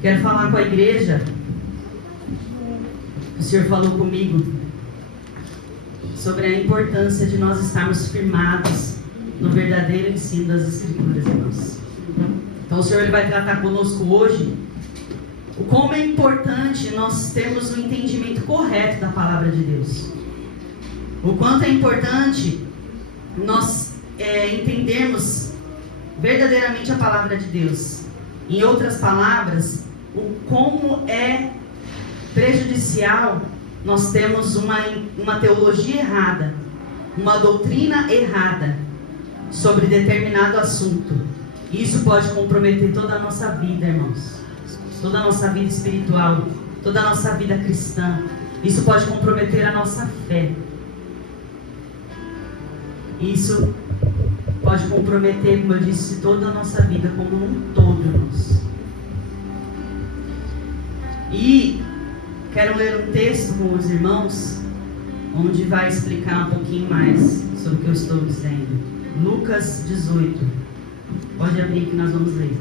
Quero falar com a igreja. O Senhor falou comigo sobre a importância de nós estarmos firmados no verdadeiro ensino das Escrituras, irmãos. Então o Senhor ele vai tratar conosco hoje o como é importante nós termos o entendimento correto da palavra de Deus. O quanto é importante nós entendermos verdadeiramente a palavra de Deus. Em outras palavras, o como é prejudicial nós temos uma teologia errada, uma doutrina errada sobre determinado assunto. Isso pode comprometer toda a nossa vida, irmãos. Toda a nossa vida espiritual, toda a nossa vida cristã. Isso pode comprometer a nossa fé. Isso pode comprometer, como eu disse, toda a nossa vida como um todo, irmãos. E quero ler um texto com os irmãos, onde vai explicar um pouquinho mais sobre o que eu estou dizendo. Lucas 18. Pode abrir que nós vamos ler.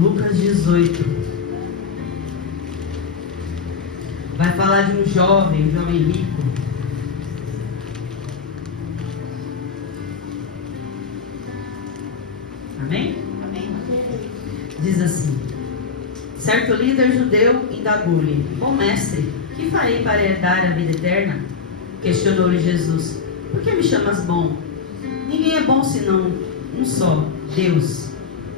Lucas 18. Vai falar de um jovem rico. Amém? Amém. Diz assim: certo líder judeu indagou-lhe: bom mestre, que farei para herdar a vida eterna? Questionou-lhe Jesus: por que me chamas bom? Ninguém é bom senão um só, Deus.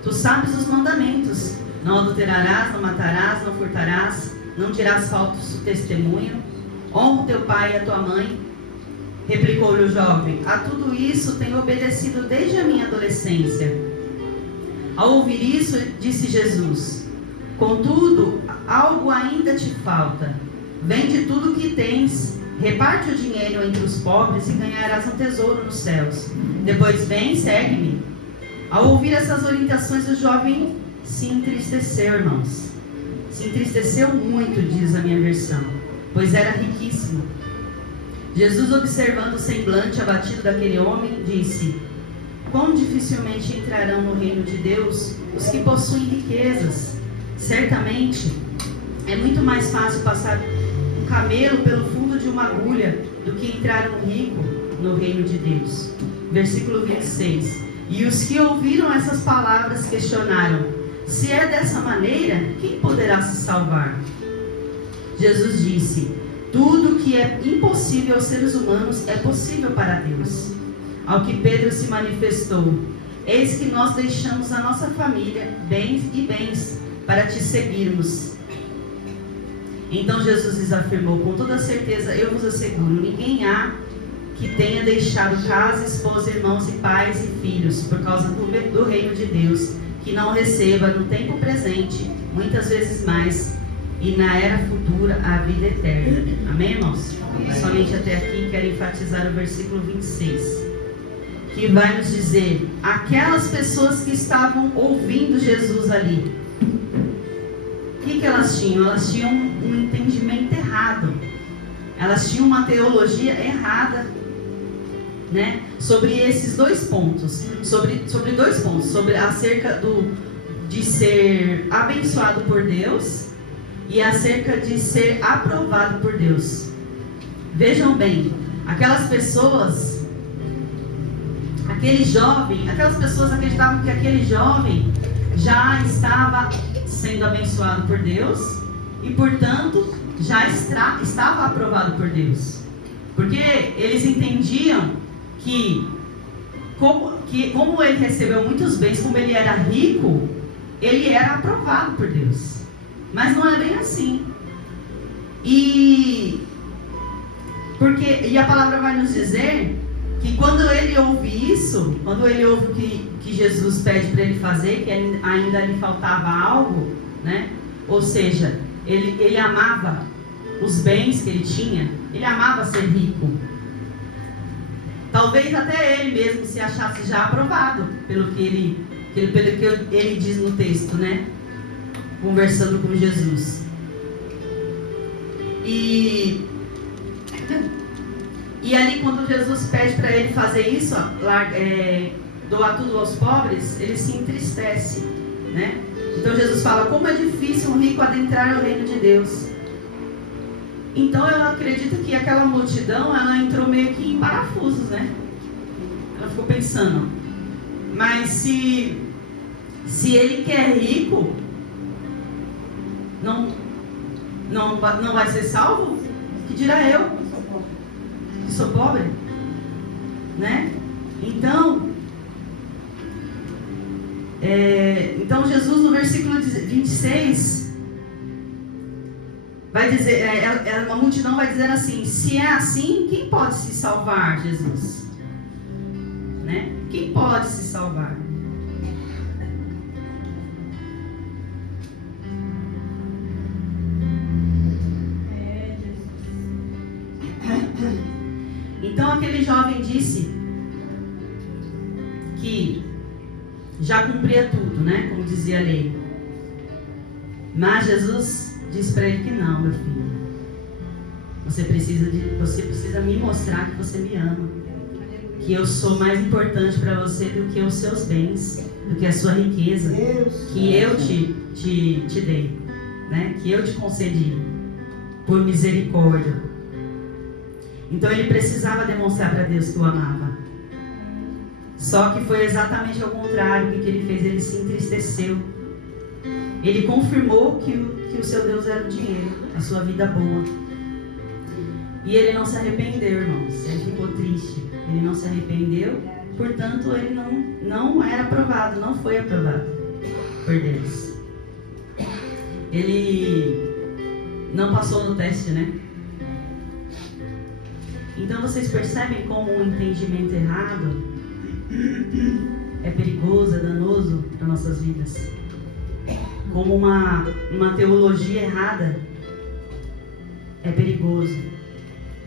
Tu sabes os mandamentos: não adulterarás, não matarás, não furtarás, não dirás falso testemunho, honra o teu pai e a tua mãe. Replicou-lhe o jovem: a tudo isso tenho obedecido desde a minha adolescência. Ao ouvir isso, disse Jesus: contudo, algo ainda te falta. Vende tudo o que tens, reparte o dinheiro entre os pobres e ganharás um tesouro nos céus. Depois vem, segue-me. Ao ouvir essas orientações, o jovem se entristeceu, irmãos. Se entristeceu muito, diz a minha versão, pois era riquíssimo. Jesus, observando o semblante abatido daquele homem, disse: quão dificilmente entrarão no reino de Deus os que possuem riquezas. Certamente é muito mais fácil passar um camelo pelo fundo de uma agulha do que entrar um rico no reino de Deus. Versículo 26. E os que ouviram essas palavras questionaram: se é dessa maneira, quem poderá se salvar? Jesus disse: tudo que é impossível aos seres humanos é possível para Deus. Ao que Pedro se manifestou: eis que nós deixamos a nossa família, bens, para te seguirmos. Então Jesus lhes afirmou: com toda certeza eu vos asseguro, ninguém há que tenha deixado casa, esposa, irmãos e pais e filhos, por causa do reino de Deus, que não receba no tempo presente, muitas vezes mais, e na era futura, a vida eterna. Amém, irmãos? Somente até aqui quero enfatizar o versículo 26, que vai nos dizer: aquelas pessoas que estavam ouvindo Jesus ali, o que elas tinham? Elas tinham um entendimento errado. Elas tinham uma teologia errada, né? Sobre esses dois pontos. Sobre dois pontos. Sobre acerca de ser abençoado por Deus e acerca de ser aprovado por Deus. Vejam bem, aquelas pessoas acreditavam que aquele jovem já estava sendo abençoado por Deus e, portanto, já estava aprovado por Deus. Porque eles entendiam que como ele recebeu muitos bens, como ele era rico, ele era aprovado por Deus. Mas não é bem assim. E a palavra vai nos dizer que quando ele ouve isso, quando ele ouve o que Jesus pede para ele fazer, que ainda lhe faltava algo, né? Ou seja, ele amava os bens que ele tinha, ele amava ser rico. Talvez até ele mesmo se achasse já aprovado pelo que ele diz no texto, né? Conversando com Jesus. E E ali, quando Jesus pede para ele fazer isso, doar tudo aos pobres, ele se entristece, né? Então Jesus fala, como é difícil um rico adentrar no reino de Deus. Então eu acredito que aquela multidão, ela entrou meio que em parafusos, né? Ela ficou pensando, mas se ele que é rico, não vai ser salvo? Que dirá eu, que sou pobre? Né? Então Jesus no versículo 26 vai dizer, uma multidão vai dizer assim, se é assim, quem pode se salvar, Jesus? Né? Quem pode se salvar? Então aquele jovem disse que já cumpria tudo, né? Como dizia a lei. Mas Jesus disse para ele que não, meu filho. Você precisa me mostrar que você me ama. Que eu sou mais importante para você do que os seus bens, do que a sua riqueza, que eu te dei, né? Que eu te concedi por misericórdia. Então ele precisava demonstrar para Deus que o amava. Só que foi exatamente ao contrário. O que ele fez? Ele se entristeceu. Ele confirmou que o seu Deus era o dinheiro, a sua vida boa. E ele não se arrependeu, irmãos. Ele ficou triste. Ele não se arrependeu. Portanto, ele não era aprovado, não foi aprovado por Deus. Ele não passou no teste, né? Então vocês percebem como um entendimento errado é perigoso, é danoso para nossas vidas. Como uma teologia errada é perigoso.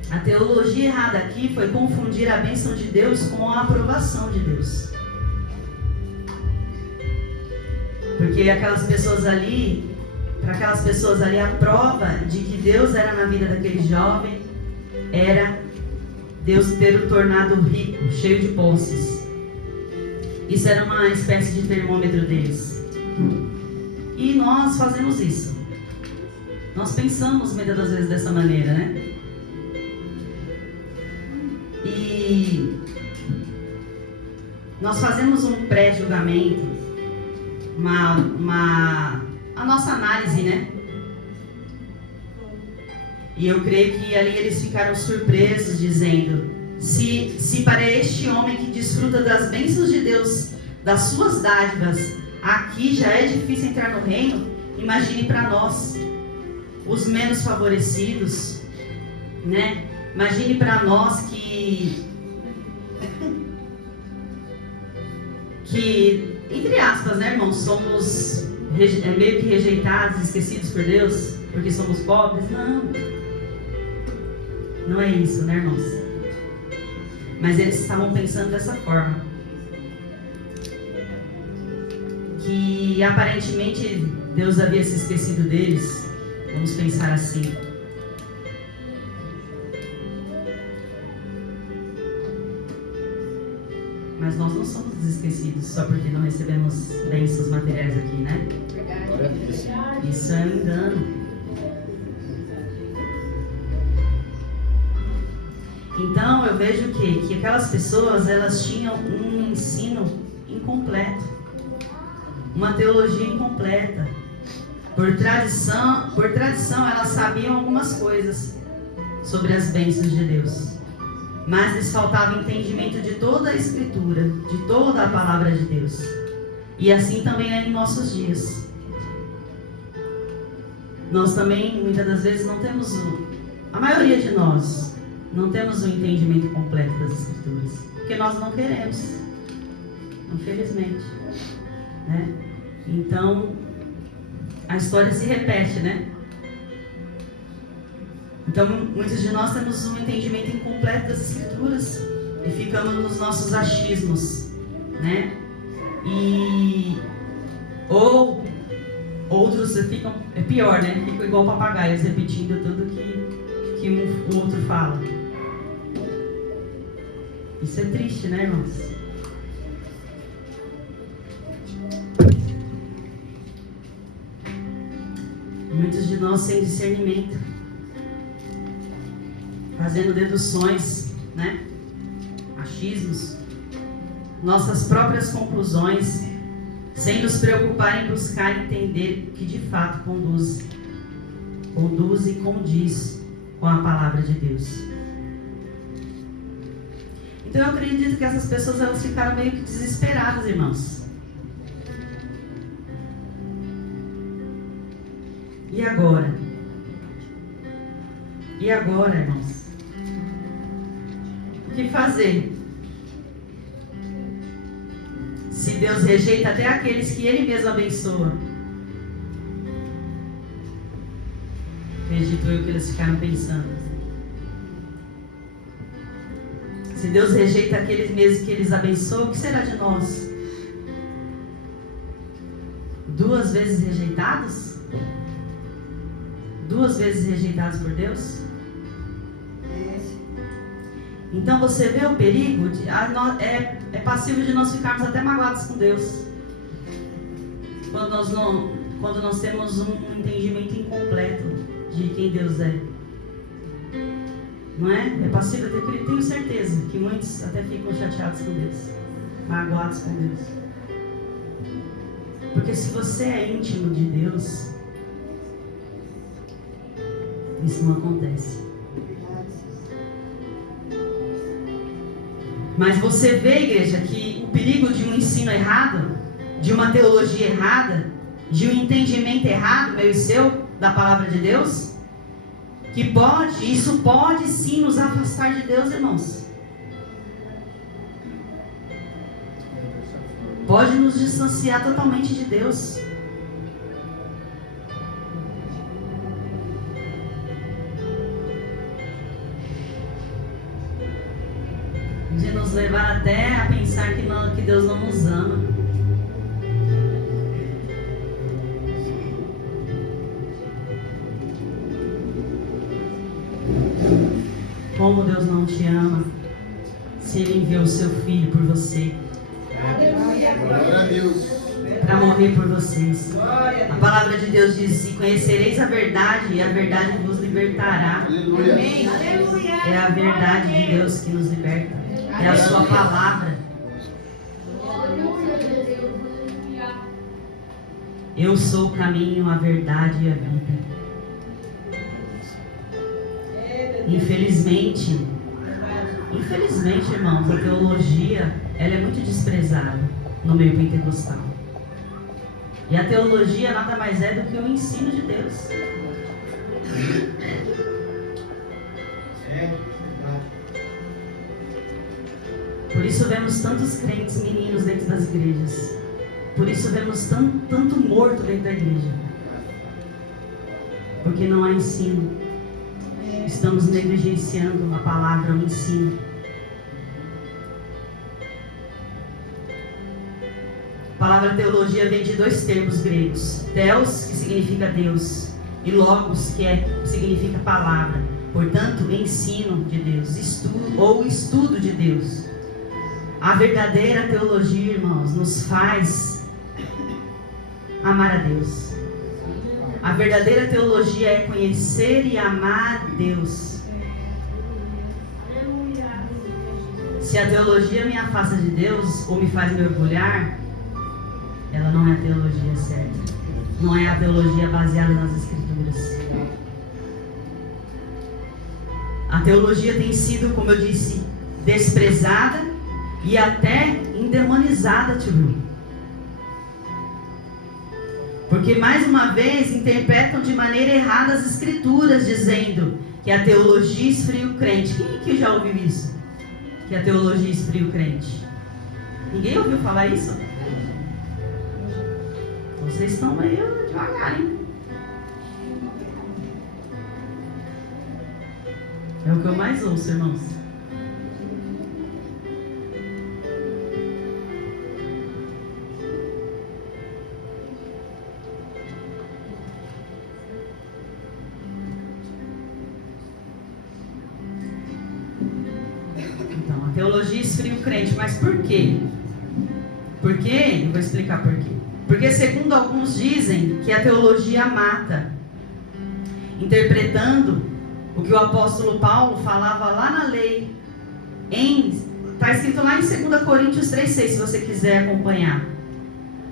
A teologia errada aqui foi confundir a bênção de Deus com a aprovação de Deus. Porque para aquelas pessoas ali, a prova de que Deus era na vida daquele jovem era Deus ter o tornado rico, cheio de posses. Isso era uma espécie de termômetro deles. E nós fazemos isso. Nós pensamos muitas das vezes dessa maneira, né? E nós fazemos um pré-julgamento, a nossa análise, né? E eu creio que ali eles ficaram surpresos, dizendo: se para este homem que desfruta das bênçãos de Deus, das suas dádivas, aqui já é difícil entrar no reino, imagine para nós, os menos favorecidos, né? Imagine para nós que, entre aspas, né, irmãos, somos meio que rejeitados, esquecidos por Deus, porque somos pobres. Não é isso, né, irmãos? Mas eles estavam pensando dessa forma, que aparentemente Deus havia se esquecido deles. Vamos pensar assim. Mas nós não somos esquecidos só porque não recebemos bênçãos materiais aqui, né? Isso é um engano. Então eu vejo que aquelas pessoas, elas tinham um ensino incompleto, uma teologia incompleta. Por tradição elas sabiam algumas coisas sobre as bênçãos de Deus, mas lhes faltava entendimento de toda a Escritura, de toda a palavra de Deus. E assim também é em nossos dias. Nós também, muitas das vezes, não temos, a maioria de nós, não temos o entendimento completo das Escrituras, porque nós não queremos, infelizmente, né? Então, a história se repete, né? Então, muitos de nós temos um entendimento incompleto das Escrituras e ficamos nos nossos achismos, né? Ou outros ficam, é pior, né? Ficam igual papagaios, repetindo tudo que o outro fala. Isso é triste, né, irmãos? Muitos de nós sem discernimento, fazendo deduções, né? Achismos, nossas próprias conclusões, sem nos preocupar em buscar entender o que de fato conduz e condiz com a palavra de Deus. Então eu acredito que essas pessoas, elas ficaram meio que desesperadas, irmãos. E agora? E agora, irmãos? O que fazer? Se Deus rejeita até aqueles que Ele mesmo abençoa. Acredito eu que eles ficaram pensando. Se Deus rejeita aqueles mesmos que Eles abençoam, o que será de nós? 2 vezes rejeitados? 2 vezes rejeitados por Deus? Então você vê o perigo é passível de nós ficarmos até magoados com Deus quando nós temos um entendimento incompleto de quem Deus é. Não é? É passível, eu tenho certeza que muitos até ficam chateados com Deus, magoados com Deus. Porque se você é íntimo de Deus, isso não acontece. Mas você vê, igreja, que o perigo de um ensino errado, de uma teologia errada, de um entendimento errado, meu e seu, da palavra de Deus, que isso pode sim nos afastar de Deus, irmãos. Pode nos distanciar totalmente de Deus. De nos levar até a pensar que Deus não nos ama. Como Deus não te ama, se Ele enviou o seu Filho por você, para morrer por vocês. A palavra de Deus diz: e conhecereis a verdade, e a verdade vos libertará. Amém. É a verdade de Deus que nos liberta. É a sua palavra. Eu sou o caminho, a verdade e a vida. Infelizmente, irmãos, a teologia, ela é muito desprezada no meio pentecostal. E a teologia nada mais é do que o ensino de Deus. Por isso vemos tantos crentes meninos dentro das igrejas. Por isso vemos tanto morto dentro da igreja. Porque não há ensino. Estamos negligenciando a palavra, o ensino. A palavra teologia vem de 2 termos gregos: theos, que significa Deus, e logos, que significa palavra. Portanto, ensino de Deus, estudo de Deus. A verdadeira teologia, irmãos, nos faz amar a Deus. A verdadeira teologia é conhecer e amar Deus. Se a teologia me afasta de Deus ou me faz me orgulhar, ela não é a teologia certa. Não é a teologia baseada nas Escrituras. A teologia tem sido, como eu disse, desprezada e até endemonizada, tio. Porque mais uma vez interpretam de maneira errada as Escrituras, dizendo que a teologia esfria o crente. Quem que já ouviu isso? Que a teologia esfria o crente? Ninguém ouviu falar isso? Vocês estão meio devagar, hein? É o que eu mais ouço, irmãos. Então, teologia esfria o crente. Mas por quê? Por quê? Eu vou explicar por quê. Porque segundo alguns dizem que a teologia mata, interpretando o que o apóstolo Paulo falava lá na lei, está escrito lá em 2 Coríntios 3,6, se você quiser acompanhar.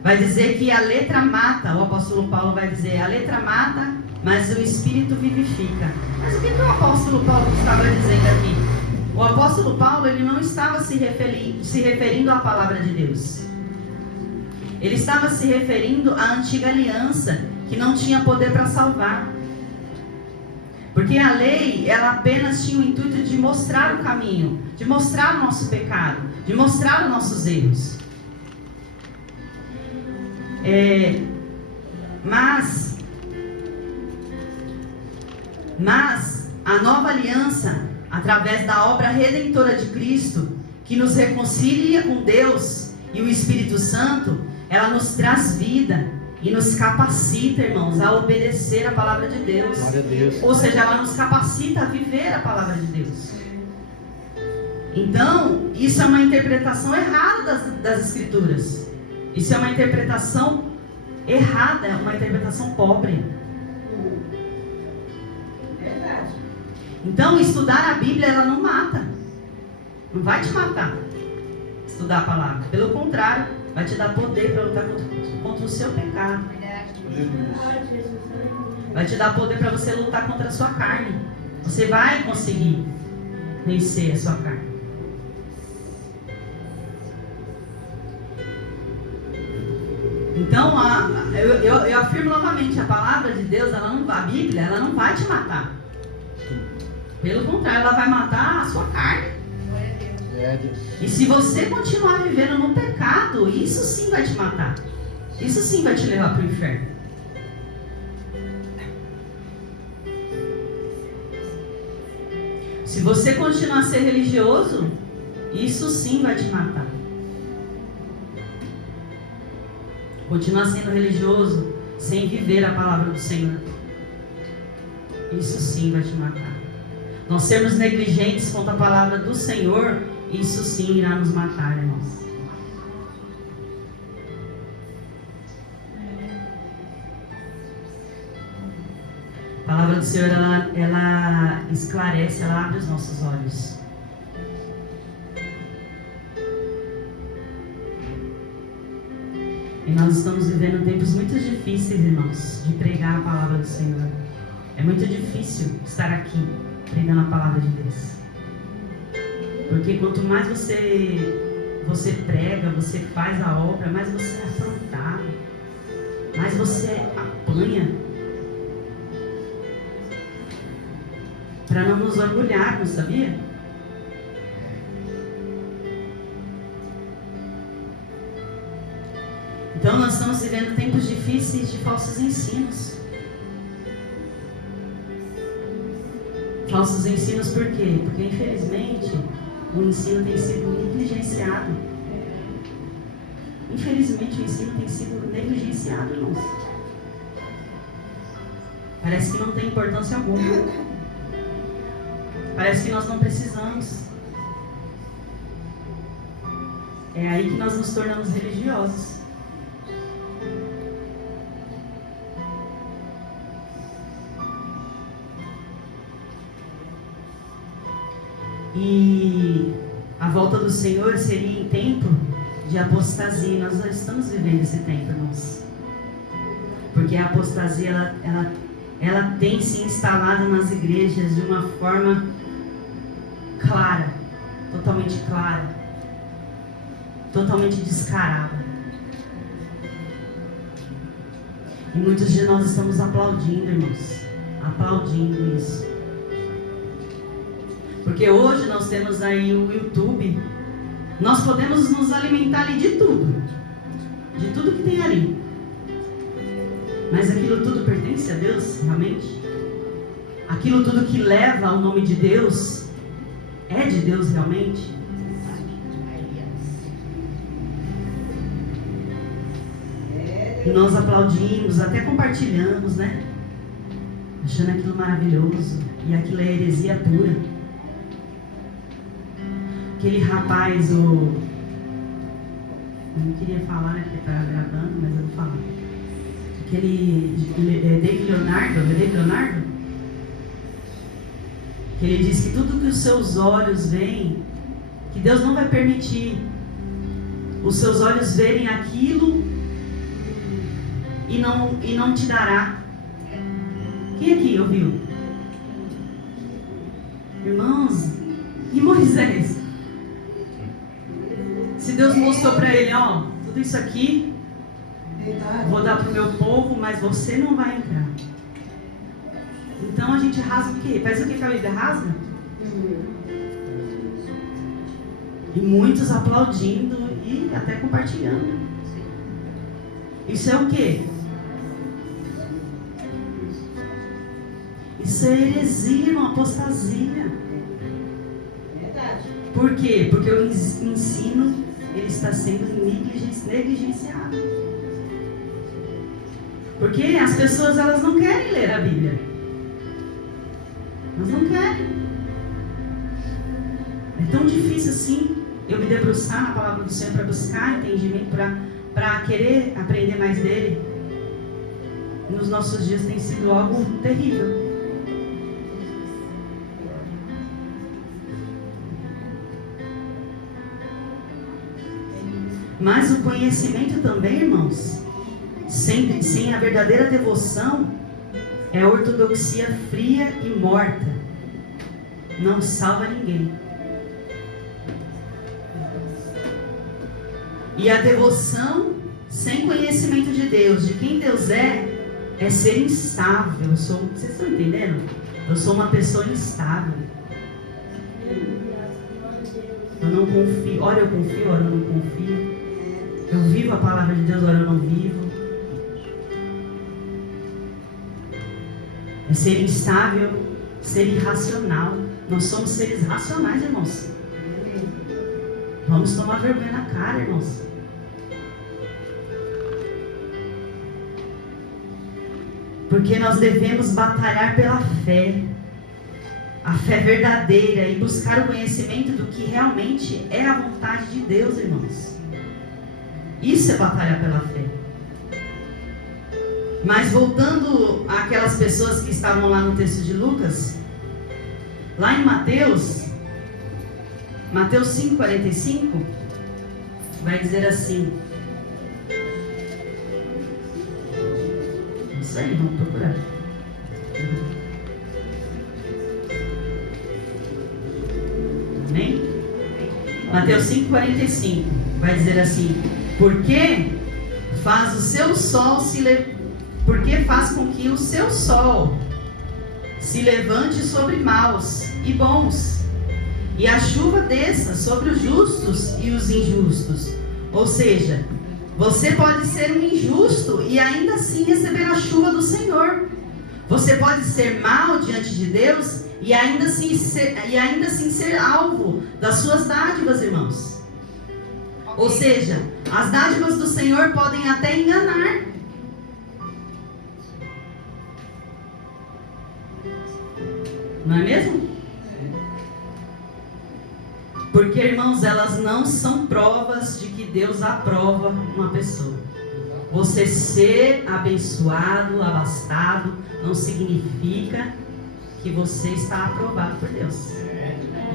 Vai dizer que a letra mata, o apóstolo Paulo vai dizer, a letra mata, mas o Espírito vivifica. Mas o que o apóstolo Paulo estava dizendo aqui? O apóstolo Paulo, ele não estava se referindo à palavra de Deus. Ele estava se referindo à antiga aliança, que não tinha poder para salvar. Porque a lei, ela apenas tinha o intuito de mostrar o caminho, de mostrar o nosso pecado, de mostrar os nossos erros. Mas a nova aliança, através da obra redentora de Cristo, que nos reconcilia com Deus e o Espírito Santo, ela nos traz vida e nos capacita, irmãos, a obedecer a palavra de Deus. Glória a Deus. Ou seja, ela nos capacita a viver a palavra de Deus. Então, isso é uma interpretação errada das Escrituras. Isso é uma interpretação errada, é uma interpretação pobre. Verdade. Então, estudar a Bíblia, ela não mata. Não vai te matar estudar a palavra. Pelo contrário, vai te dar poder para lutar contra o seu pecado. Vai te dar poder para você lutar contra a sua carne. Você vai conseguir vencer a sua carne. Então, eu afirmo novamente, a palavra de Deus, a Bíblia, ela não vai te matar. Pelo contrário, ela vai matar a sua carne. E se você continuar vivendo no pecado, isso sim vai te matar. Isso sim vai te levar para o inferno. Se você continuar a ser religioso, isso sim vai te matar. Continuar sendo religioso sem viver a palavra do Senhor, isso sim vai te matar. Nós sermos negligentes contra a palavra do Senhor, isso sim irá nos matar, irmãos. A palavra do Senhor, ela esclarece, ela abre os nossos olhos. E nós estamos vivendo tempos muito difíceis, irmãos, de pregar a palavra do Senhor. É muito difícil estar aqui pregando a palavra de Deus. Porque quanto mais você prega, você faz a obra, mais você é afrontado, mais você apanha. Para não nos orgulharmos, sabia? Então nós estamos vivendo tempos difíceis de falsos ensinos. Falsos ensinos por quê? Porque infelizmente o ensino tem sido negligenciado. Infelizmente o ensino tem sido negligenciado, irmãos. Parece que não tem importância alguma. Parece que nós não precisamos. É aí que nós nos tornamos religiosos. E a volta do Senhor seria em tempo de apostasia. Nós já estamos vivendo esse tempo, irmãos. Porque a apostasia, ela tem se instalado nas igrejas de uma forma clara, totalmente descarada. E muitos de nós estamos aplaudindo, irmãos, aplaudindo isso. Porque hoje nós temos aí o YouTube, nós podemos nos alimentar ali de tudo que tem ali. Mas aquilo tudo pertence a Deus, realmente? Aquilo tudo que leva ao nome de Deus, é de Deus realmente? E nós aplaudimos, até compartilhamos, né? Achando aquilo maravilhoso. E aquilo é heresia pura. aquele rapaz, eu não queria falar, né, porque estava gravando, mas eu vou falar. Aquele David Leonardo, que ele diz que tudo que os seus olhos veem, que Deus não vai permitir os seus olhos verem aquilo e não te dará. Quem aqui ouviu? Irmãos, e Moisés? Se Deus mostrou para ele, ó, tudo isso aqui vou dar para o meu povo, mas você não vai entrar. Então a gente rasga o quê? Parece o que a Bíblia rasga? E muitos aplaudindo e até compartilhando. Isso é o quê? Isso é heresia, uma apostasia. Por quê? Porque o ensino ele está sendo negligenciado. Porque as pessoas elas não querem ler a Bíblia. Elas não querem. É tão difícil assim eu me debruçar na palavra do Senhor para buscar entendimento, para querer aprender mais dele. Nos nossos dias tem sido algo terrível. Mas o conhecimento também, irmãos, sem a verdadeira devoção, é ortodoxia fria e morta. Não salva ninguém. E a devoção sem conhecimento de Deus, de quem Deus é ser instável. Vocês estão entendendo? Eu sou uma pessoa instável. Eu não confio. Ora eu confio, ora eu não confio. Eu vivo a palavra de Deus, ora eu não vivo. É ser instável, ser irracional. Nós somos seres racionais, irmãos. Vamos tomar vergonha na cara, irmãos. Porque nós devemos batalhar pela fé. A fé verdadeira e buscar o conhecimento do que realmente é a vontade de Deus, irmãos. Isso é batalhar pela fé. Mas voltando àquelas pessoas que estavam lá no texto de Lucas, lá em Mateus 5,45, vai dizer assim. Isso aí, vamos procurar. Amém? Mateus 5,45 vai dizer assim: porque faz com que o seu sol se levante sobre maus e bons, e a chuva desça sobre os justos e os injustos. Ou seja, você pode ser um injusto e ainda assim receber a chuva do Senhor. Você pode ser mau diante de Deus e ainda assim ser alvo das suas dádivas, irmãos. Ou seja, as dádivas do Senhor podem até enganar. Não é mesmo? Porque, irmãos, elas não são provas de que Deus aprova uma pessoa. Você ser abençoado, abastado, não significa que você está aprovado por Deus.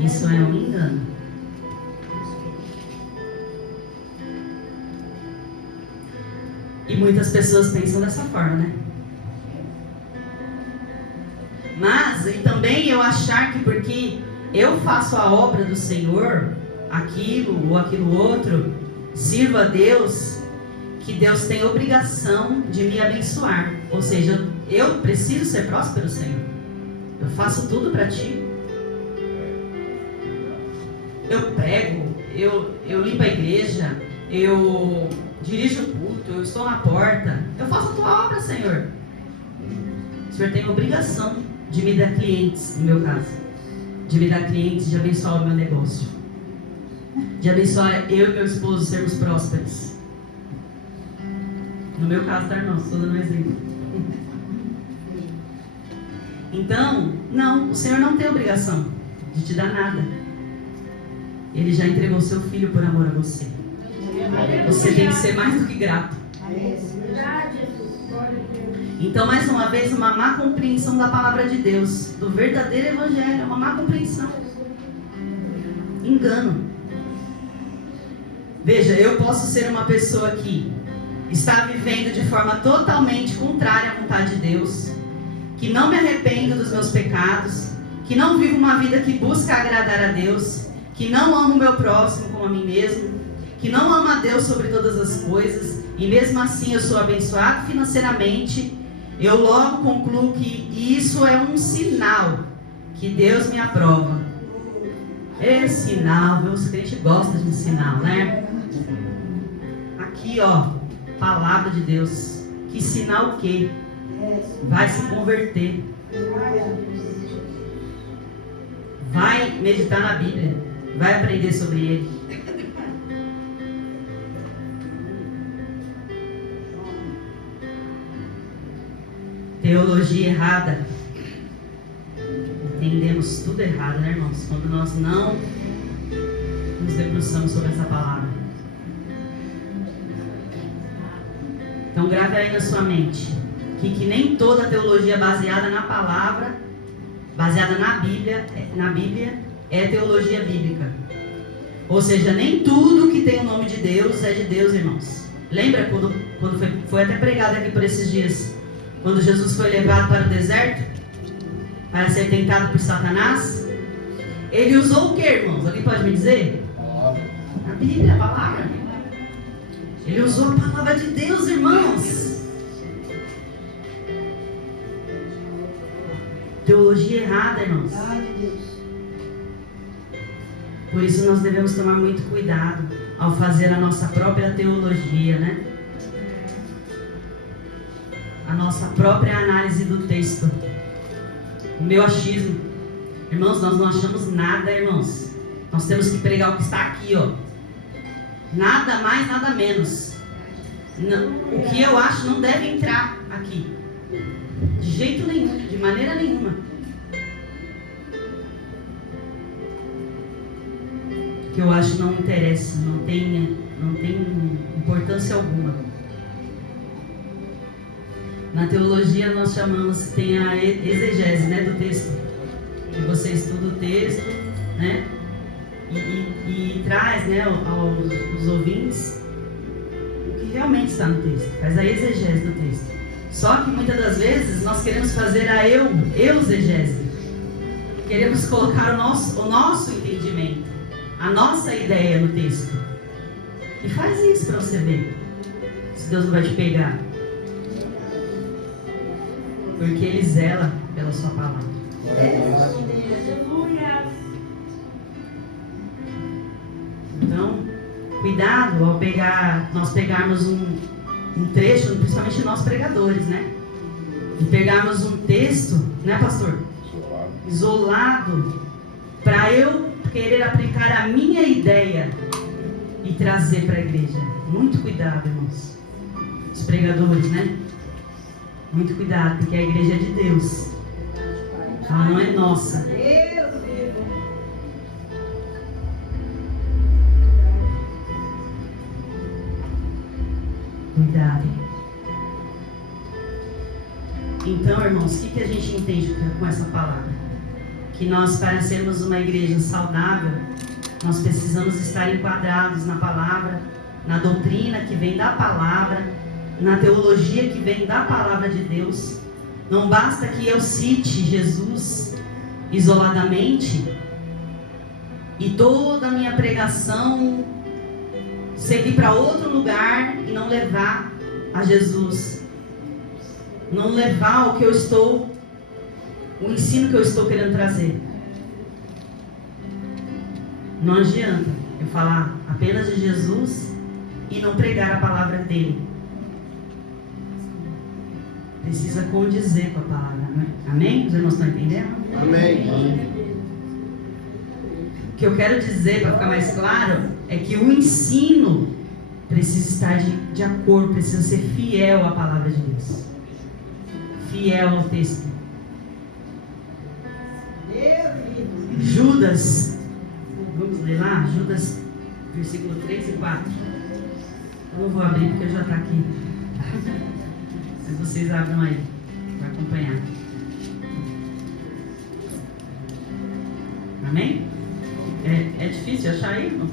Isso é um engano. E muitas pessoas pensam dessa forma, né? Mas, e também eu achar que porque eu faço a obra do Senhor, aquilo ou aquilo outro, sirva a Deus, que Deus tem obrigação de me abençoar. Ou seja, eu preciso ser próspero, Senhor. Eu faço tudo para Ti. Eu prego, eu limpo a igreja, eu dirijo o culto, eu estou na porta. Eu faço a Tua obra, Senhor. O Senhor tem obrigação de me dar clientes, no meu caso. De me dar clientes, de abençoar o meu negócio. De abençoar eu e meu esposo sermos prósperos. No meu caso, tá, irmão? Estou dando um exemplo. Então, não, o Senhor não tem obrigação de te dar nada. Ele já entregou seu filho por amor a você. Você tem que ser mais do que grato. Então, mais uma vez, uma má compreensão da palavra de Deus, do verdadeiro evangelho, uma má compreensão. Engano. Veja, eu posso ser uma pessoa que está vivendo de forma totalmente contrária à vontade de Deus, que não me arrependo dos meus pecados, que não vivo uma vida que busca agradar a Deus, que não amo o meu próximo como a mim mesmo, que não amo a Deus sobre todas as coisas, e mesmo assim eu sou abençoado financeiramente. Eu logo concluo que isso é um sinal que Deus me aprova. É sinal, os crentes gostam de um sinal, né? Aqui, ó, palavra de Deus. Que sinal o quê? Vai se converter. Vai meditar na Bíblia. Vai aprender sobre ele. Teologia errada. Entendemos tudo errado, né, irmãos? Quando nós não nos debruçamos sobre essa palavra. Então grave aí na sua mente que nem toda teologia baseada na palavra, baseada na Bíblia é teologia bíblica. Ou seja, nem tudo que tem o nome de Deus é de Deus, irmãos. Lembra quando foi até pregado aqui por esses dias, quando Jesus foi levado para o deserto para ser tentado por Satanás? Ele usou o que, irmãos? Alguém pode me dizer? A Bíblia, a palavra. Ele usou a palavra de Deus, irmãos. Teologia errada, irmãos. Por isso nós devemos tomar muito cuidado ao fazer a nossa própria teologia, né? A nossa própria análise do texto. O meu achismo. Irmãos, nós não achamos nada, irmãos. Nós temos que pregar o que está aqui, ó. Nada mais, nada menos. Não, o que eu acho não deve entrar aqui. De jeito nenhum, de maneira nenhuma. O que eu acho não interessa, não tem importância alguma. Na teologia nós chamamos, tem a exegese, né, do texto. Que você estuda o texto, né, e traz, né, aos ouvintes o que realmente está no texto. Faz a exegese do texto. Só que muitas das vezes nós queremos fazer a eusegese. Queremos colocar o nosso entendimento, a nossa ideia no texto. E faz isso para você ver se Deus não vai te pegar. Porque Ele zela pela sua palavra. Então, cuidado ao nós pegarmos um trecho, principalmente nós pregadores, né? E pegarmos um texto, né, pastor? Isolado, para eu querer aplicar a minha ideia e trazer para a igreja. Muito cuidado, irmãos. Os pregadores, né? Muito cuidado, porque a igreja é de Deus. Ela não é nossa. Cuidado. Então, irmãos, o que a gente entende com essa palavra? Que nós, para sermos uma igreja saudável, nós precisamos estar enquadrados na palavra, na doutrina que vem da palavra, na teologia que vem da palavra de Deus. Não basta que eu cite Jesus isoladamente e toda a minha pregação seguir para outro lugar e não levar a Jesus, não levar o ensino que eu estou querendo trazer. Não adianta eu falar apenas de Jesus e não pregar a palavra dele. Precisa condizer com a palavra, não é? Amém? Os irmãos estão entendendo? Amém. O que eu quero dizer, para ficar mais claro, é que o ensino precisa estar de acordo, precisa ser fiel à palavra de Deus, fiel ao texto. Vamos ler lá, Judas, versículo 3 e 4. Eu não vou abrir porque já está aqui. Mas vocês abram aí, para acompanhar. Amém? É difícil achar aí? Não.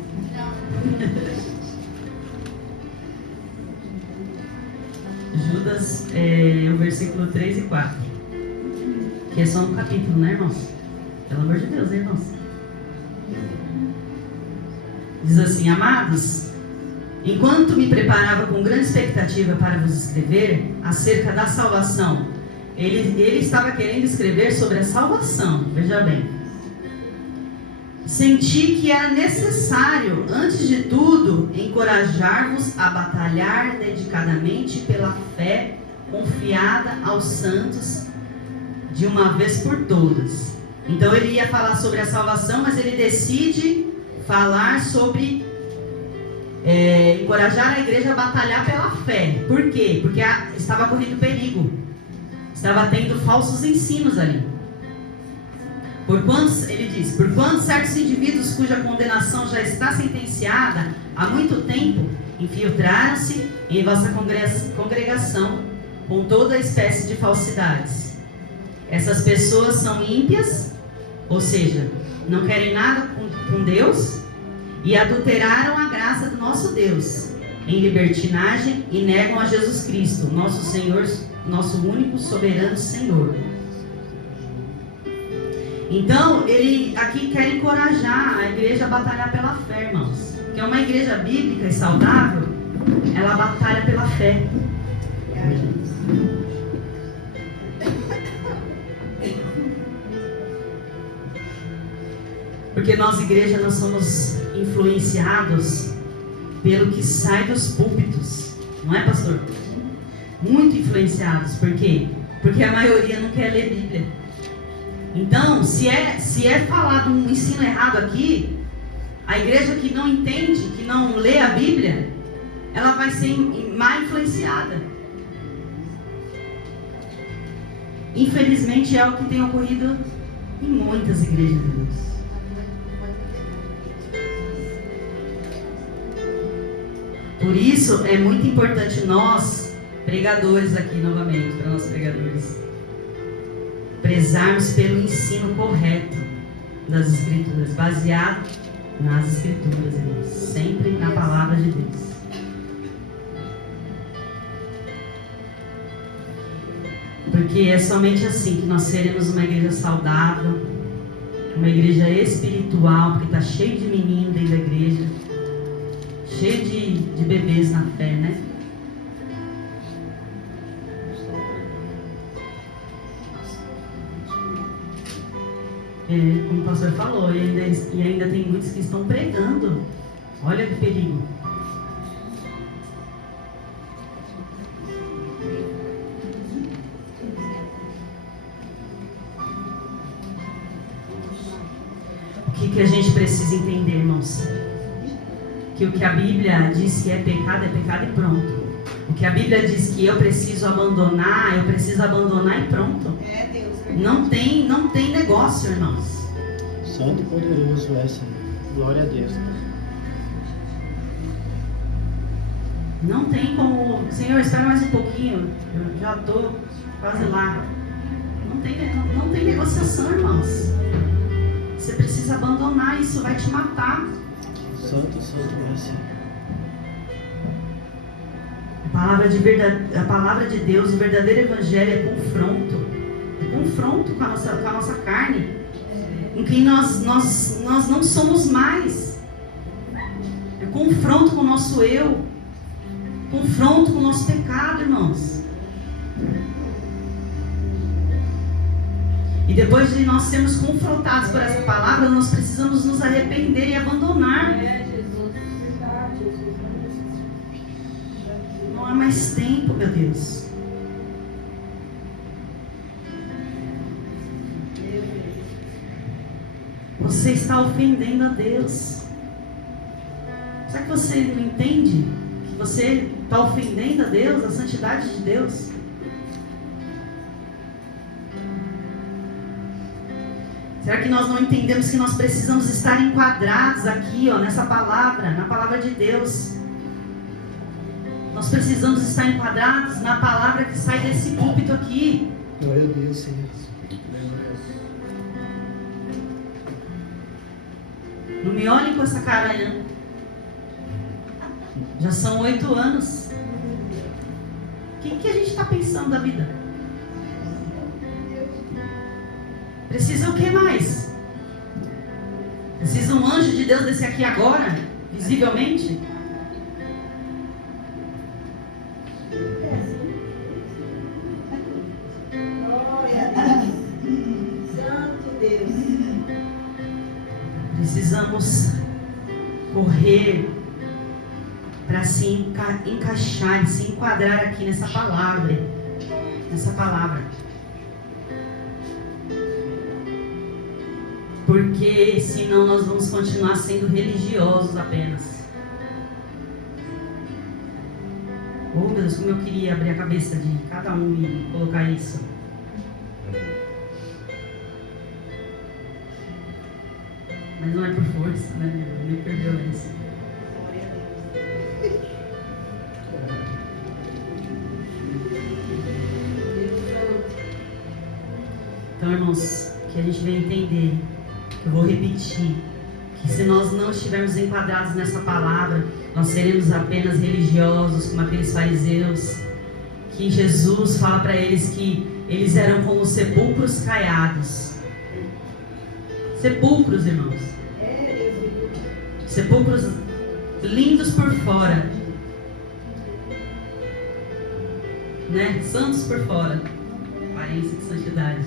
Judas, o versículo 3 e 4. Que é só um capítulo, né, irmãos? Pelo amor de Deus, né, irmãos? Diz assim: amados, enquanto me preparava com grande expectativa para vos escrever acerca da salvação, ele estava querendo escrever sobre a salvação, veja bem. Senti que era necessário, antes de tudo, encorajar-vos a batalhar dedicadamente pela fé confiada aos santos de uma vez por todas. Então ele ia falar sobre a salvação, mas ele decide falar sobre encorajar a igreja a batalhar pela fé. Por quê? Porque estava correndo perigo. Estava tendo falsos ensinos ali. Ele diz: porquanto certos indivíduos cuja condenação já está sentenciada há muito tempo, infiltraram-se em vossa congregação com toda espécie de falsidades. Essas pessoas são ímpias, ou seja, não querem nada com Deus, e adulteraram a graça do nosso Deus em libertinagem e negam a Jesus Cristo, nosso Senhor, nosso único soberano Senhor. Então, ele aqui quer encorajar a igreja a batalhar pela fé, irmãos. Porque uma igreja bíblica e saudável, ela batalha pela fé. Porque nós, igreja, nós somos influenciados pelo que sai dos púlpitos. Não é, pastor? Muito influenciados. Por quê? Porque a maioria não quer ler Bíblia. Então, se é falado um ensino errado aqui, a igreja que não entende, que não lê a Bíblia, ela vai ser mal influenciada. Infelizmente é o que tem ocorrido em muitas igrejas de Deus. Por isso é muito importante nós, pregadores aqui novamente, para nós pregadores, prezarmos pelo ensino correto das Escrituras, baseado nas Escrituras, irmãos, sempre na palavra de Deus. Porque é somente assim que nós seremos uma igreja saudável, uma igreja espiritual, porque está cheio de meninos dentro da igreja, cheio de bebês na fé, né? Como o pastor falou, e ainda tem muitos que estão pregando. Olha que perigo. O que a gente precisa entender, irmãos? Que o que a Bíblia diz que é pecado e pronto. O que a Bíblia diz que eu preciso abandonar e pronto. Não tem negócio, irmãos. Santo e poderoso é, Senhor. Glória a Deus. Não tem como, Senhor, espera mais um pouquinho, eu já estou quase lá. Não tem negociação, irmãos. Você precisa abandonar, isso vai te matar. Santo é, Senhor. A palavra de Deus, o verdadeiro evangelho é confronto. É confronto com a nossa carne, em que nós não somos mais. É confronto com o nosso eu, confronto com o nosso pecado, irmãos. E depois de nós sermos confrontados por essa palavra, nós precisamos nos arrepender e abandonar. Não há mais tempo, meu Deus. Você está ofendendo a Deus. Será que você não entende que você está ofendendo a Deus, a santidade de Deus? Será que nós não entendemos que nós precisamos estar enquadrados aqui, ó, nessa palavra, na palavra de Deus? Nós precisamos estar enquadrados na palavra que sai desse púlpito aqui. Glória a Deus, Senhor. Não me olhem com essa cara, não. Já são 8 anos. O que a gente está pensando da vida? Precisa o que mais? Precisa um anjo de Deus descer aqui agora, visivelmente? Precisamos correr para se encaixar, se enquadrar aqui nessa palavra. Porque senão nós vamos continuar sendo religiosos apenas. Oh meu Deus, como eu queria abrir a cabeça de cada um e colocar isso. Mas não é por força, né? Nem por violência. Então, irmãos, que a gente venha entender, eu vou repetir, que se nós não estivermos enquadrados nessa palavra, nós seremos apenas religiosos, como aqueles fariseus, que Jesus fala para eles que eles eram como sepulcros caiados. Sepulcros, irmãos. Sepulcros lindos por fora, né? Santos por fora, aparência de santidade,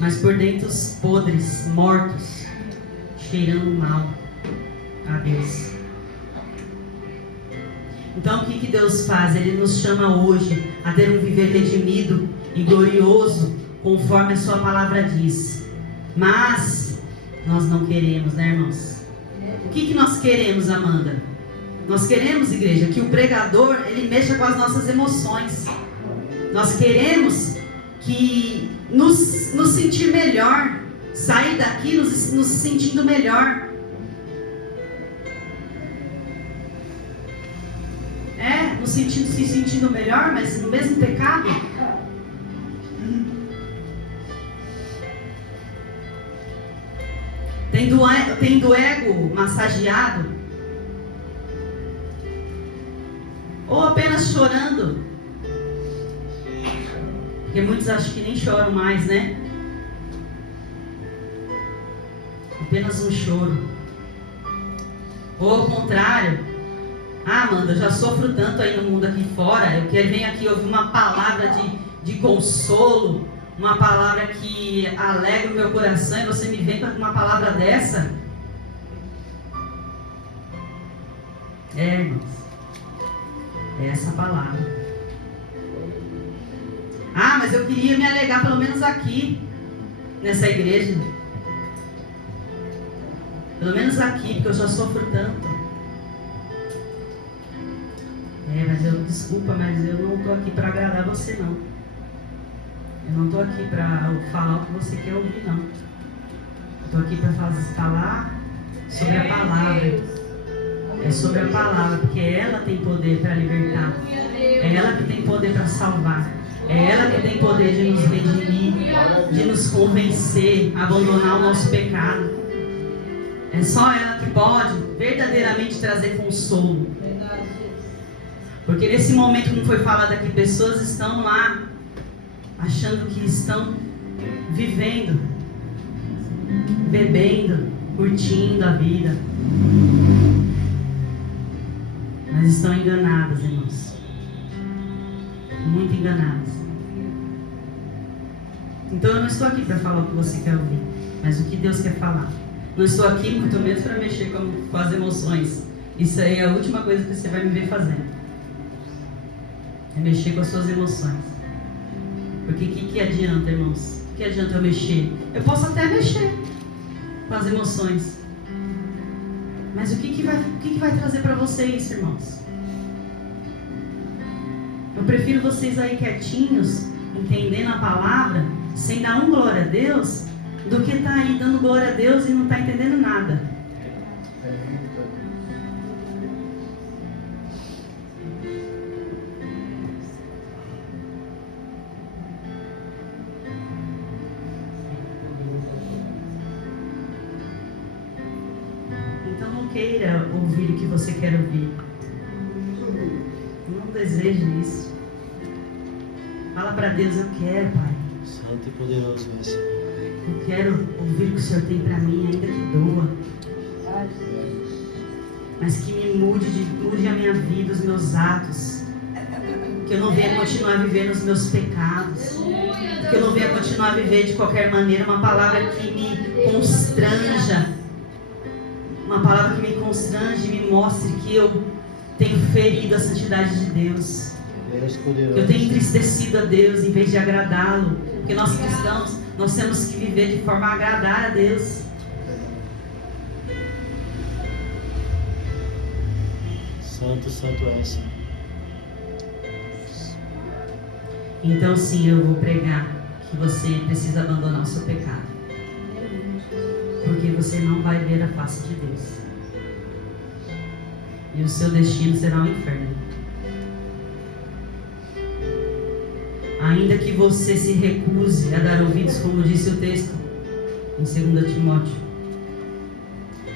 mas por dentro podres, mortos, cheirando mal a Deus. Então o que Deus faz? Ele nos chama hoje a ter um viver redimido e glorioso, conforme a sua palavra diz. Mas nós não queremos, né, irmãos? O que nós queremos, Amanda? Nós queremos, igreja, que o pregador, ele mexa com as nossas emoções. Nós queremos que nos sentir melhor, sair daqui nos sentindo melhor. Se sentindo melhor, mas no mesmo pecado. Tendo ego massageado, ou apenas chorando, porque muitos acham que nem choram mais, né? Apenas um choro. Ou ao contrário, Amanda, eu já sofro tanto aí no mundo aqui fora, eu quero vir aqui ouvir uma palavra de consolo, uma palavra que alegra o meu coração, e você me vem com uma palavra dessa? Irmãos, é essa palavra. Mas eu queria me alegar pelo menos aqui, nessa igreja. Pelo menos aqui, porque eu já sofro tanto. Mas desculpa, mas eu não estou aqui para agradar você, não. Eu não estou aqui para falar o que você quer ouvir, não. Eu estou aqui para falar sobre a palavra. É sobre a palavra, porque ela tem poder para libertar. É ela que tem poder para salvar. É ela que tem poder de nos redimir, de nos convencer a abandonar o nosso pecado. É só ela que pode verdadeiramente trazer consolo. Porque nesse momento, como foi falado aqui, pessoas estão lá achando que estão vivendo, bebendo, curtindo a vida, mas estão enganadas, irmãos, muito enganadas. Então eu não estou aqui para falar o que você quer ouvir, mas o que Deus quer falar. Não estou aqui muito menos para mexer com as emoções. Isso aí é a última coisa que você vai me ver fazendo. É mexer com as suas emoções. Porque o que adianta, irmãos? O que adianta eu mexer? Eu posso até mexer com as emoções. Mas o que vai trazer para vocês, irmãos? Eu prefiro vocês aí quietinhos, entendendo a palavra, sem dar glória a Deus, do que estar aí dando glória a Deus e não estar entendendo nada. Então não queira ouvir o que você quer ouvir. Não deseje isso. Fala para Deus: eu quero, Pai. Santo e poderoso é esse. Eu quero ouvir o que o Senhor tem para mim, ainda que doa. Mas que me mude a minha vida, os meus atos. Que eu não venha continuar vivendo os meus pecados. Que eu não venha continuar a viver de qualquer maneira. Uma palavra que me constranja. Uma palavra que me constrange e me mostre que eu tenho ferido a santidade de Deus. Que eu tenho entristecido a Deus em vez de agradá-lo. Porque nós cristãos, nós temos que viver de forma a agradar a Deus. Santo, santo é esse. Então sim, eu vou pregar que você precisa abandonar o seu pecado. Porque você não vai ver a face de Deus. E o seu destino será um inferno. Ainda que você se recuse a dar ouvidos, como disse o texto em 2 Timóteo.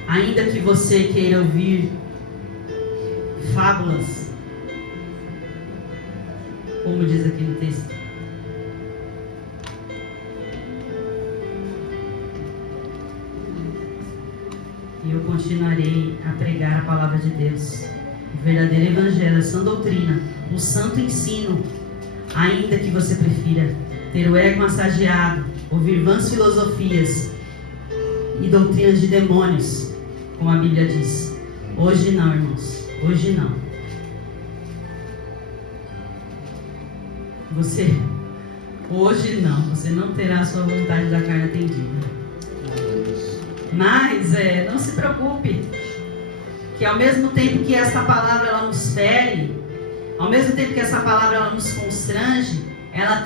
Ainda que você queira ouvir fábulas, como diz aqui no texto. E eu continuarei a pregar a palavra de Deus, o verdadeiro evangelho, a sã doutrina, o santo ensino. Ainda que você prefira ter o ego massageado, ouvir vãs filosofias e doutrinas de demônios, como a Bíblia diz. Hoje não, irmãos. Hoje não. Hoje não. Você não terá a sua vontade da carne atendida. Mas não se preocupe, que ao mesmo tempo que essa palavra ela nos fere, ao mesmo tempo que essa palavra ela nos constrange, ela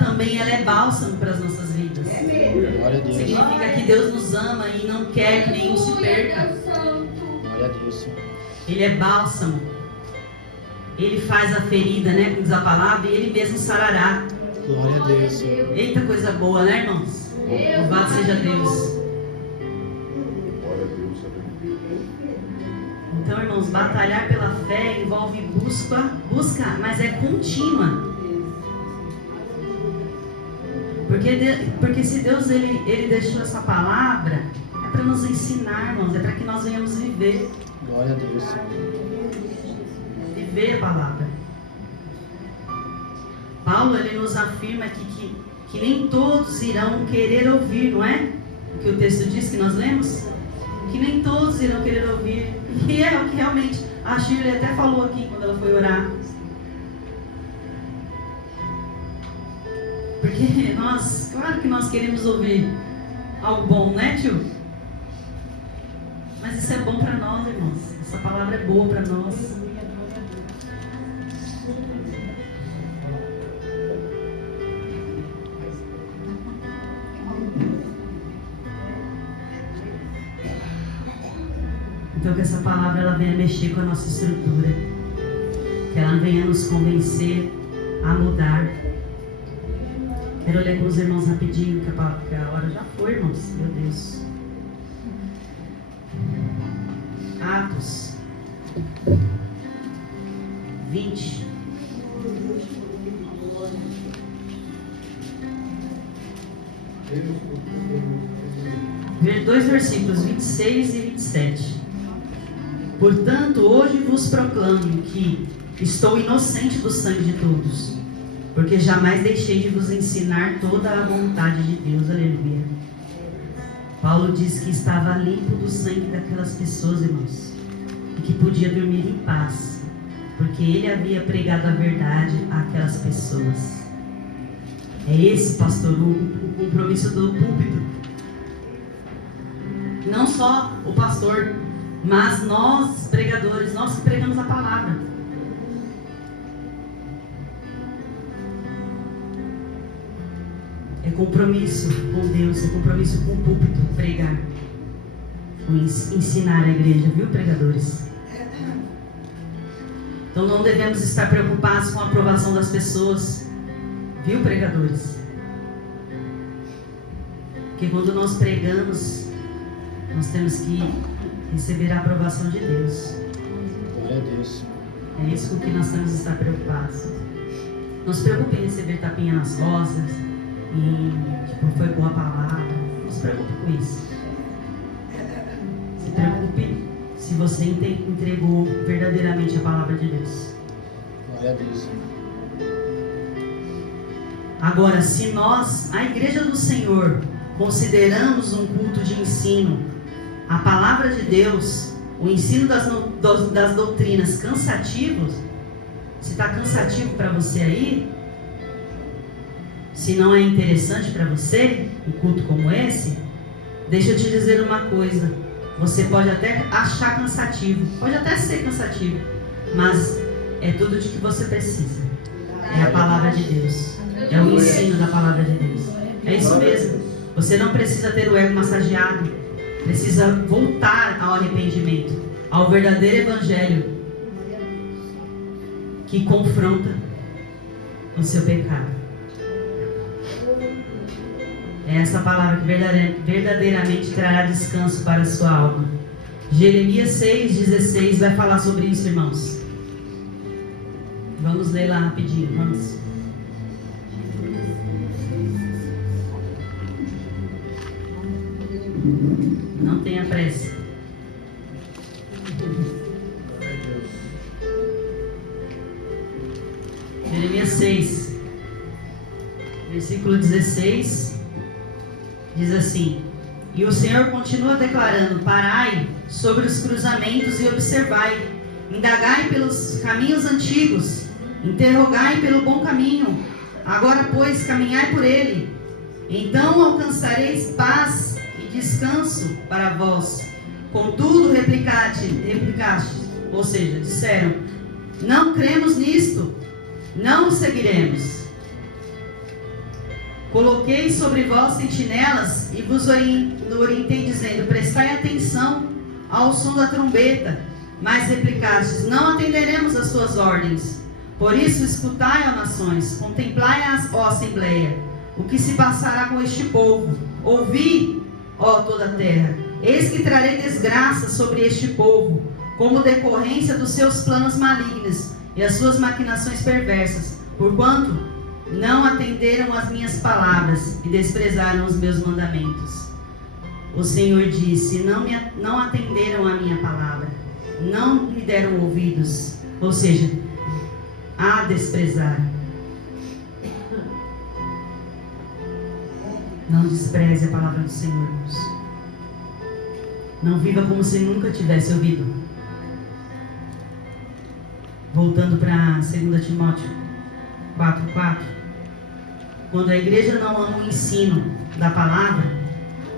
é bálsamo para as nossas vidas. Glória a Deus. Significa que Deus nos ama e não quer que nenhum se perca. Glória a Deus. Ele é bálsamo. Ele faz a ferida, né? Como diz a palavra, e Ele mesmo sarará. Glória a Deus. Eita, coisa boa, né, irmãos? Louvado seja Deus. Então, irmãos, batalhar pela fé envolve busca, mas é contínua. Porque se Deus ele deixou essa palavra, é para nos ensinar, irmãos, é para que nós venhamos viver. Glória a Deus. Viver a palavra. Paulo ele nos afirma que nem todos irão querer ouvir, não é? O que o texto diz que nós lemos? Que nem todos irão querer ouvir. E é o que realmente a Shirley até falou aqui quando ela foi orar. Porque claro que nós queremos ouvir algo bom, né, tio? Mas isso é bom para nós, irmãos. Essa palavra é boa para nós. Então que essa palavra ela venha mexer com a nossa estrutura. Que ela venha nos convencer a mudar. Quero ler com os irmãos rapidinho, que a hora já foi, irmãos. Meu Deus. Atos 20. Dois versículos 26 e 27. Portanto, hoje vos proclamo que estou inocente do sangue de todos, porque jamais deixei de vos ensinar toda a vontade de Deus. Aleluia. Paulo diz que estava limpo do sangue daquelas pessoas, irmãos, e que podia dormir em paz, porque ele havia pregado a verdade àquelas pessoas. É esse, pastor, o compromisso do púlpito. Não só o pastor, mas nós, pregadores, nós que pregamos a palavra. É compromisso com Deus, é compromisso com o púlpito, pregar, com ensinar a igreja, viu, pregadores? Então não devemos estar preocupados com a aprovação das pessoas, viu, pregadores? Porque quando nós pregamos, nós temos que receber a aprovação de Deus. Glória a Deus. É isso com que nós temos que estar preocupados. Não se preocupe em receber tapinha nas costas, foi boa a palavra. Não se preocupe com isso. Se preocupe se você entregou verdadeiramente a palavra de Deus. Glória a Deus. Agora, se nós, a igreja do Senhor, consideramos um culto de ensino, a palavra de Deus, o ensino das doutrinas cansativos, se está cansativo para você aí, se não é interessante para você um culto como esse, deixa eu te dizer uma coisa. Você pode até achar cansativo, pode até ser cansativo, mas é tudo de que você precisa. É a palavra de Deus, é o ensino da palavra de Deus. É isso mesmo. Você não precisa ter o ego massageado, precisa voltar ao arrependimento, ao verdadeiro evangelho que confronta o seu pecado. É essa palavra que verdadeiramente trará descanso para a sua alma. Jeremias 6,16 vai falar sobre isso, irmãos. Vamos ler lá rapidinho, vamos. Não tenha pressa. Jeremias 6, versículo 16, diz assim: E o Senhor continua declarando: Parai sobre os cruzamentos e observai, indagai pelos caminhos antigos, interrogai pelo bom caminho, agora pois caminhai por ele, então alcançareis paz e descanso para vós. Contudo replicaste, ou seja, disseram: Não cremos nisto, não o seguiremos. Coloquei sobre vós sentinelas e vos orientei dizendo: Prestai atenção ao som da trombeta. Mas replicastes: Não atenderemos às tuas ordens. Por isso escutai, ó nações, contemplai-as, ó assembleia, o que se passará com este povo. Ouvi, ó toda a terra, eis que trarei desgraça sobre este povo, como decorrência dos seus planos malignos e as suas maquinações perversas, porquanto não atenderam às minhas palavras e desprezaram os meus mandamentos. O Senhor disse: não atenderam à minha palavra, não me deram ouvidos, ou seja, a desprezar. Não despreze a palavra do Senhor, irmãos. Não viva como se nunca tivesse ouvido. Voltando para 2 Timóteo 4:4. Quando a igreja não ama o ensino da palavra,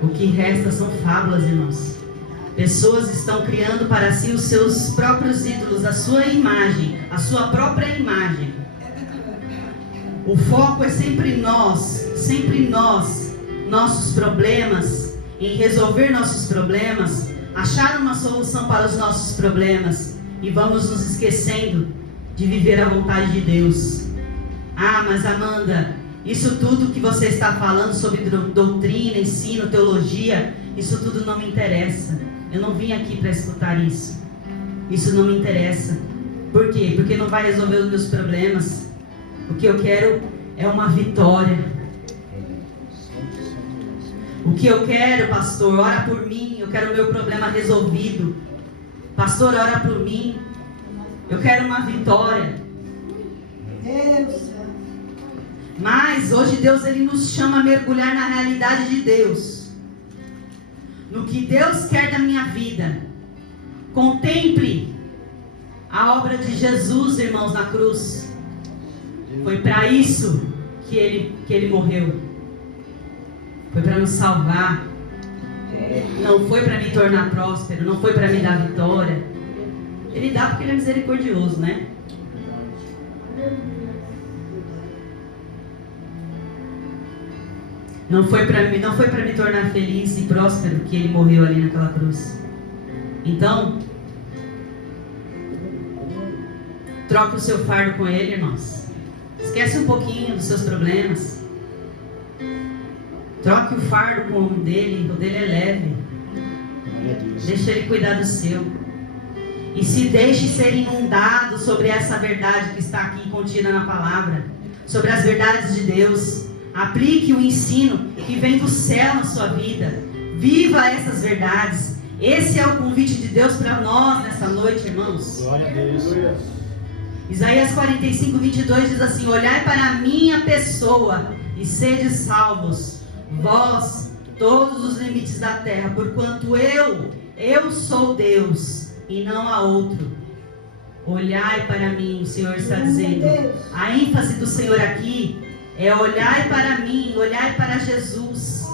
o que resta são fábulas, irmãos. Pessoas estão criando para si os seus próprios ídolos, a sua imagem, a sua própria imagem. O foco é sempre nós, nossos problemas, em resolver nossos problemas, achar uma solução para os nossos problemas, e vamos nos esquecendo de viver a vontade de Deus. Ah, mas Amanda, isso tudo que você está falando sobre doutrina, ensino, teologia, isso tudo não me interessa. Eu não vim aqui para escutar isso. Isso não me interessa. Por quê? Porque não vai resolver os meus problemas. O que eu quero é uma vitória. O que eu quero, pastor, ora por mim. Eu quero o meu problema resolvido. Pastor, ora por mim. Eu quero uma vitória. Mas hoje Deus ele nos chama a mergulhar na realidade de Deus, no que Deus quer da minha vida. Contemple a obra de Jesus, irmãos, na cruz. Foi para isso que ele morreu. Foi para nos salvar. Não foi para me tornar próspero, não foi para me dar vitória. Ele dá porque ele é misericordioso, né? Não foi para me tornar feliz e próspero que Ele morreu ali naquela cruz. Então, troque o seu fardo com Ele, irmãos. Esquece um pouquinho dos seus problemas. Troque o fardo com o dele é leve. Deixa Ele cuidar do seu. E se deixe ser inundado sobre essa verdade que está aqui contida na palavra. Sobre as verdades de Deus. Aplique o ensino que vem do céu na sua vida. Viva essas verdades. Esse é o convite de Deus para nós nessa noite, irmãos. Glória a Deus. Isaías 45, 22 diz assim: olhai para a minha pessoa e sede salvos, vós, todos os limites da terra, porquanto eu sou Deus e não há outro. Olhai para mim, o Senhor está dizendo. A ênfase do Senhor aqui é olhai para mim, olhai para Jesus,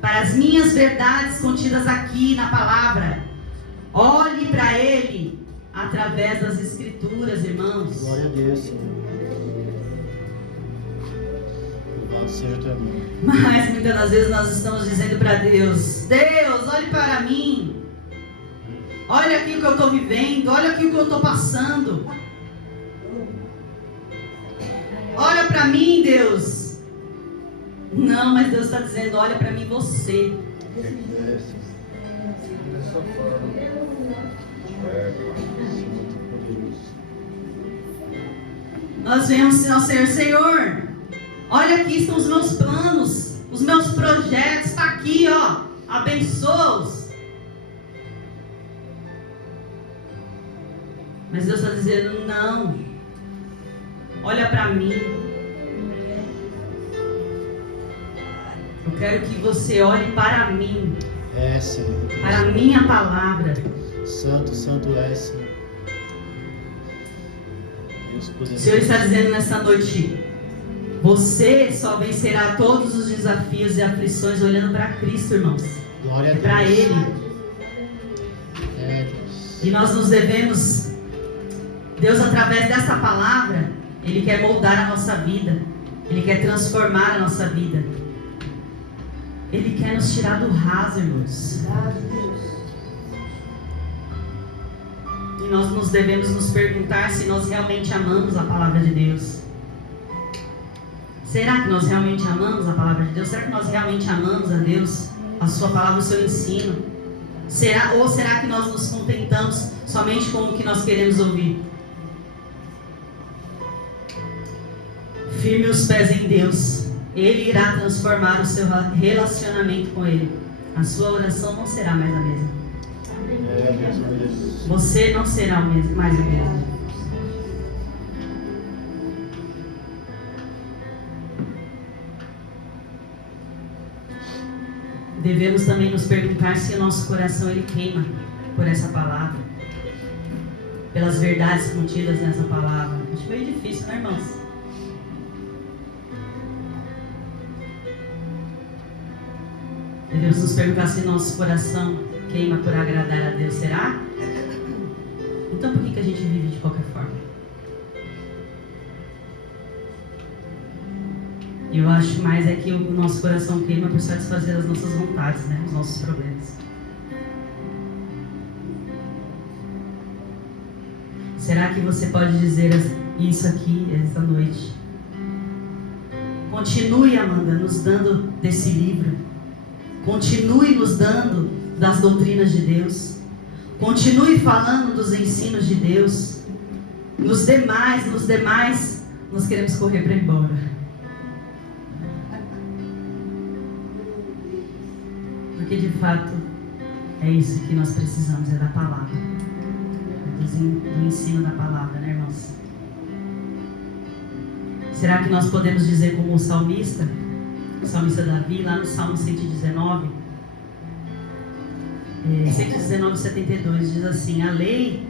para as minhas verdades contidas aqui na palavra. Olhe para Ele através das Escrituras, irmãos. Glória a Deus, Senhor. Louvado seja o teu nome. Mas muitas das vezes nós estamos dizendo para Deus: Deus, olhe para mim. Olha aqui o que eu estou vivendo. Olha aqui o que eu estou passando. Olha para mim, Deus. Não, mas Deus está dizendo: olha para mim você. Nós viemos ao Senhor, olha aqui estão os meus planos, os meus projetos, está aqui, ó, abençoa-os. Mas Deus está dizendo: não, olha para mim. Eu quero que você olhe para mim, Senhor. para a minha palavra. Santo, santo é, Senhor. O Senhor está dizendo nessa noite: você só vencerá todos os desafios e aflições olhando para Cristo, irmãos. Glória a Deus. Para Ele. Deus. E nós nos devemos, Deus, através dessa palavra, Ele quer moldar a nossa vida. Ele quer transformar a nossa vida. Ele quer nos tirar do raso, irmãos. E nós nos devemos nos perguntar se nós realmente amamos a palavra de Deus. Será que nós realmente amamos a palavra de Deus? Será que nós realmente amamos a Deus, a sua palavra, o seu ensino? Ou será que nós nos contentamos somente com o que nós queremos ouvir? Firme os pés em Deus. Ele irá transformar o seu relacionamento com Ele. A sua oração não será mais a mesma. Você não será mais o mesmo. Devemos também nos perguntar se o nosso coração ele queima por essa palavra, pelas verdades contidas nessa palavra. Acho meio difícil, né, irmãos? Devemos nos perguntar se nosso coração queima por agradar a Deus. Será? Então por que a gente vive de qualquer forma? Eu acho mais é que o nosso coração queima por satisfazer as nossas vontades, né? Os nossos problemas. Será que você pode dizer isso aqui esta noite? Continue, Amanda, nos dando desse livro. Continue nos dando das doutrinas de Deus. Continue falando dos ensinos de Deus. Nos demais, nós queremos correr para ir embora. Porque de fato é isso que nós precisamos, é da palavra. Do ensino da palavra, né, irmãos? Será que nós podemos dizer como o salmista Davi, lá no Salmo 119, 119:72, diz assim: a lei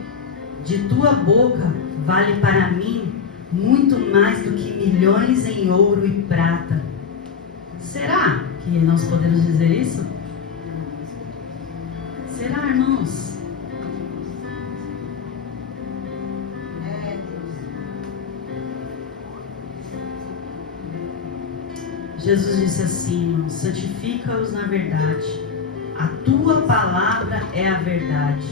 de tua boca vale para mim muito mais do que milhões em ouro e prata. Será que nós podemos dizer isso? Será, irmãos? Jesus disse assim, irmãos, santifica-os na verdade. A tua palavra é a verdade.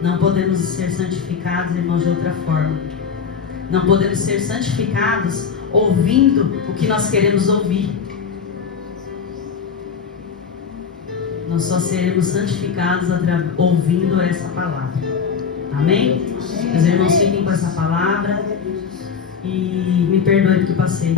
Não podemos ser santificados, irmãos, de outra forma. Não podemos ser santificados ouvindo o que nós queremos ouvir. Nós só seremos santificados ouvindo essa palavra. Amém? Meus irmãos, fiquem com essa palavra. E me perdoe porque eu passei.